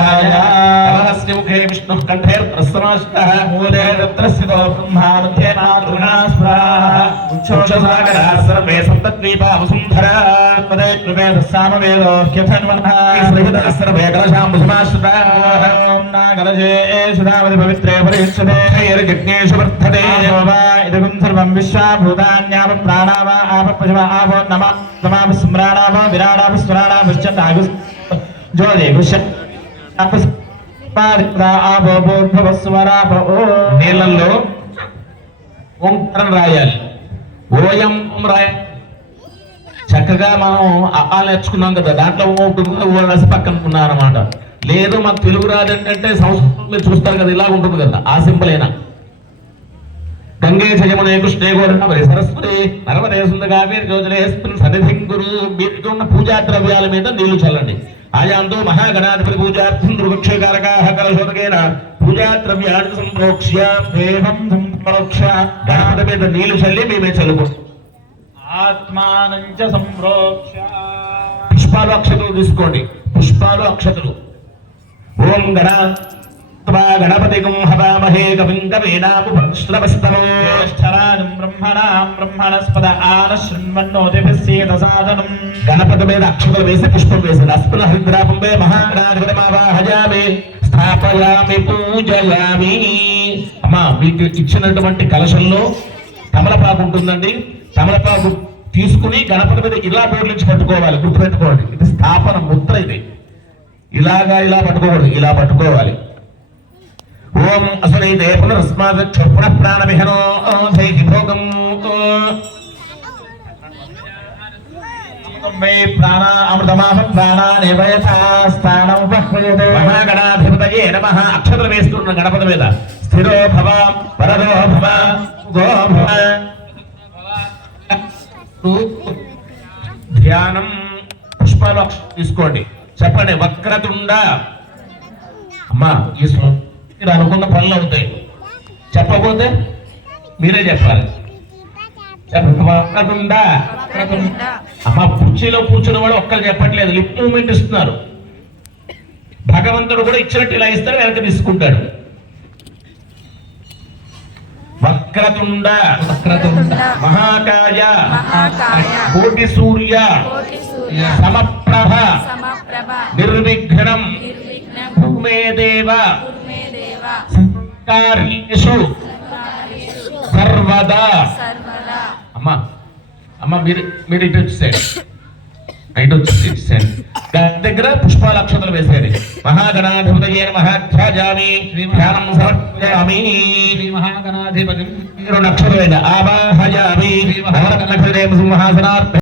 కమలస్య ముఖే విష్ణు కంఠే ప్రస్తమాష్టః మూలే రత్రస్యతో బ్రహ్మా మధ్యే నాలుగుణాస్పృహ సర్వే సప్తద్వీపా వసుంధరా పదే కృపే సామవేదో హ్యథన్వన్హ సహిత సర్వే కలశాం సమాశ్రితాః నాగలజే సుధావతి పవిత్రే పరిష్యతే హైర్గజ్ఞేషు వర్ధతే ఇదగం సర్వం విశ్వాభూతాన్యాప ప్రాణావ ఆప పశవ నీళ్ళల్లో ఓంకారం రాయాలి. ఓయం రాయాలి చక్కగా మనం ఆ నేర్చుకున్నాం కదా దాంట్లో ఓ ఉంటుంది రాసి పక్కన ఉన్నారన్నమాట. లేదు మాకు తెలుగు రాదు ఏంటంటే సంస్కృతం మీరు చూస్తారు కదా ఇలా ఉంటుంది కదా ఆ సింపుల్ అయినా. గంగే జయమునే కృష్ణే గోదావరి సరస్వతి నర్మదే మీరు జ్యోతిరేస్మిన్ గురు మీకు ఉన్న పూజా ద్రవ్యాల మీద నీళ్ళు చల్లండి. ఆయాంతో మహాగణాధిపతి పూజార్థం దుర్భిక్షకారకాః కలశోదకేన పూజా ద్రవ్యాన్ని సంప్రోక్ష్య దేవం సంప్రోక్ష గణపతి మీద నీళ్ళు చల్లి మేమే చల్లుకుంటాం ఆత్మానంచ సంప్రోక్ష పుష్పాలు అక్షతలు తీసుకోండి। పుష్పాలు అక్షతలు ఓం గణ గణపతి హవామహే కవిం కవీనాముపశ్రవస్తమో జ్యేష్ఠరాజం బ్రహ్మణాం బ్రహ్మణస్పద ఆన శృణ్వన్నోతిభిస్సేద సాధనం గణపతి మీద అక్షతలు వేసి పుష్పం వేసి అస్పున హరిద్రాపం వే స్థాపయామి పూజయామి అమ్మా మీకు ఇచ్చినటువంటి కలశంలో తమలపాకు ఉంటుందండి. తమలపాకు తీసుకుని గణపతి మీద ఇలా పేర్లించి పట్టుకోవాలి గుర్తుపెట్టుకోండి. ఇది స్థాపన ముద్ర ఇది. ఇలాగా ఇలా పట్టుకోకూడదు ఇలా పట్టుకోవాలి. ఓం అసురైతే పునరస్మాత్ క్షుప్ర ప్రాణమిహనో ధైకి భోగం. మే ప్రాణ అమృతమాప ప్రాణానేవ యథాస్థానం ఉపహ్వయతే మహాగణాధిపతయే నమః. అక్షతలు వేస్తున్న గణపతి మీద. స్థిరో భవ పరదో భవ గో భవ. ధ్యానం పుష్పాలు తీసుకోండి. చెప్పండి వక్రతుండ. అమ్మా ఈ మీరు అనుకున్న పనులు అవుతాయి. చెప్పకపోతే మీరే చెప్పాలి. అమ్మ కుర్చీలో కూర్చున్న వాడు ఒక్కరు చెప్పట్లేదు. లిప్ మూమెంట్ ఇస్తున్నారు. భగవంతుడు కూడా ఇచ్చినట్టు ఇలా ఇస్తాడు వెనక తీసుకుంటాడు. వక్రతుండ. వక్రతుండ. మహాకాయ. కోటి సూర్య. సమప్రభ. నిర్విఘ్నం. భూమే దేవ. కార్యేషు సర్వదా. అమ్మా అమ్మ మీరు మీరు ఇటు వచ్చేయండి ఇటు వచ్చి ఇచ్చేయండి దాని దగ్గర పుష్పాల అక్షతలు వేసేది మహాగణాధిపతయే మహాధ్యాజామి ధ్యానం సమర్పయామి. శ్రీ మహాగణాధిపతి. రెండు అక్షరమైన ఆవాహయామి. సింహాసనార్థ